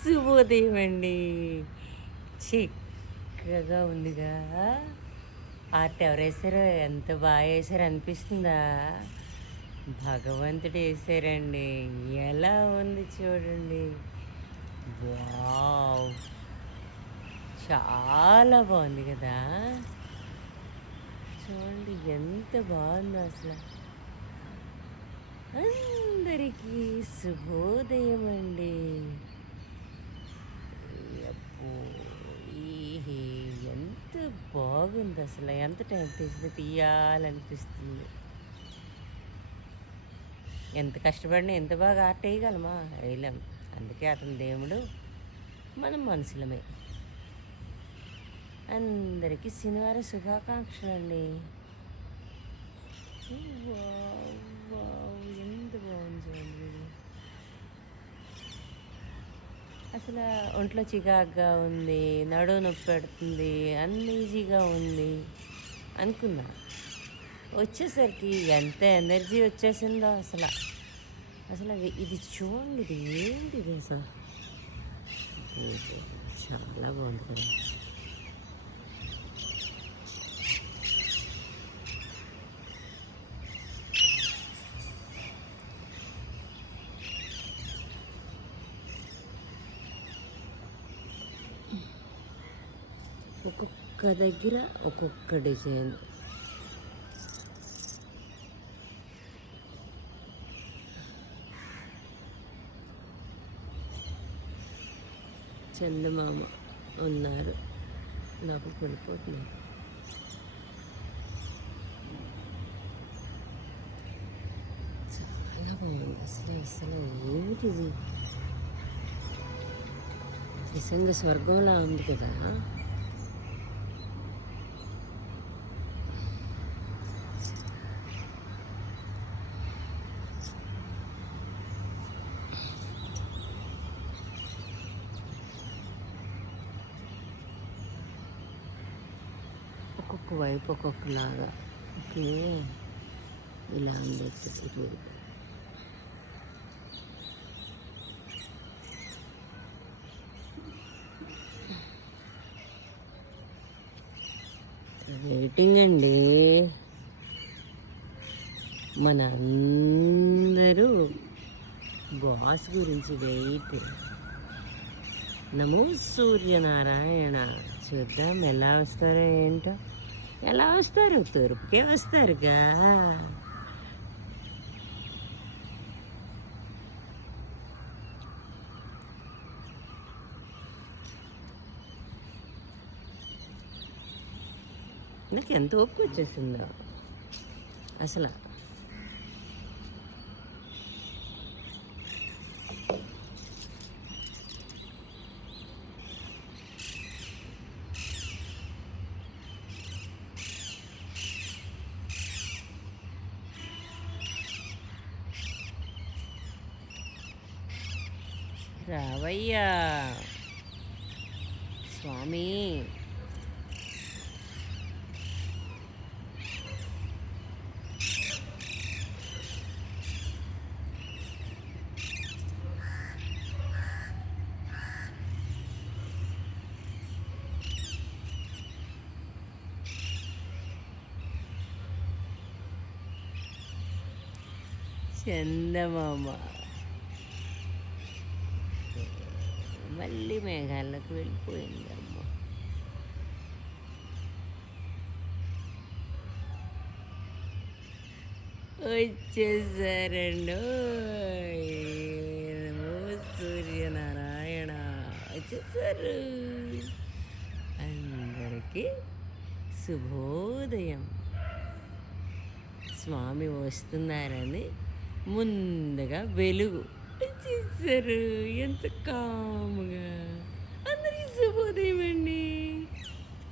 శుభోదయం అండి. చిక్కగా ఉందిగా. ఆర్ట్ ఎవరేసారో ఎంత బాగా వేసారో అనిపిస్తుందా? భగవంతుడు వేసారండి. ఎలా ఉంది చూడండి. వావ్! చాలా బాగుంది కదా! చూడండి ఎంత బాగుందో అసలు. అందరికీ శుభోదయం అండి. అబ్బో! ఈహే! ఎంత బాగుంది అసలు. ఎంత టైం తీసింది తీయాలనిపిస్తుంది. ఎంత కష్టపడినా ఎంత బాగా ఆర్ట్ వేయగలమా? వేయలేం. అందుకే అతని దేవుడు, మనం మనుషులమే. అందరికీ శనివారం శుభాకాంక్షలండి. వావ్! వావ్! ఎంత బాగుంది చూడండి. అసలు ఒంట్లో చికాగ్గా ఉంది, నడుము నొప్పి పెడుతుంది, అన్ఈజీగా ఉంది అనుకున్నా. వచ్చేసరికి ఎంత ఎనర్జీ వచ్చేసిందో అసలు. అసలు ఇది చూడండి, ఇది ఏంటిది అసలు. చాలా బాగుంది కదా. ఒక్కొక్క దగ్గర ఒక్కొక్క డిజైన్. చందమామ ఉన్నారు, లోపలికి వెళ్ళిపోతున్నారు. చాలా బాగుంది అసలు. అసలు ఏమిటిది, నిజంగా స్వర్గంలా ఉంది కదా. ఒక్కొక్క వైపు ఒక్కొక్కలాగా. ఓకే, ఇలా ఉంది ఇటు. వెయిటింగ్ అండి. మన అందరూ బాస్ గురించి వెయిట్. నమో సూర్యనారాయణ. చూద్దాం ఎలా వస్తారో ఏంటో. ఎలా వస్తారు? తూర్పుకే వస్తారుగా. నాకు ఎంత ఓపిక వచ్చేసిందో అసలు. రావయ్యా స్వామి. చందమామ మళ్ళీ మేఘాల్లోకి వెళ్ళిపోయింది. అమ్మ, వచ్చేసారండి. నమో సూర్యనారాయణ వచ్చేసారు. అందరికీ శుభోదయం. స్వామి వస్తున్నారని ముందుగా వెలుగు చేశారు. ఎంత కాముగా. అందరికీ శుభోదయం అండి.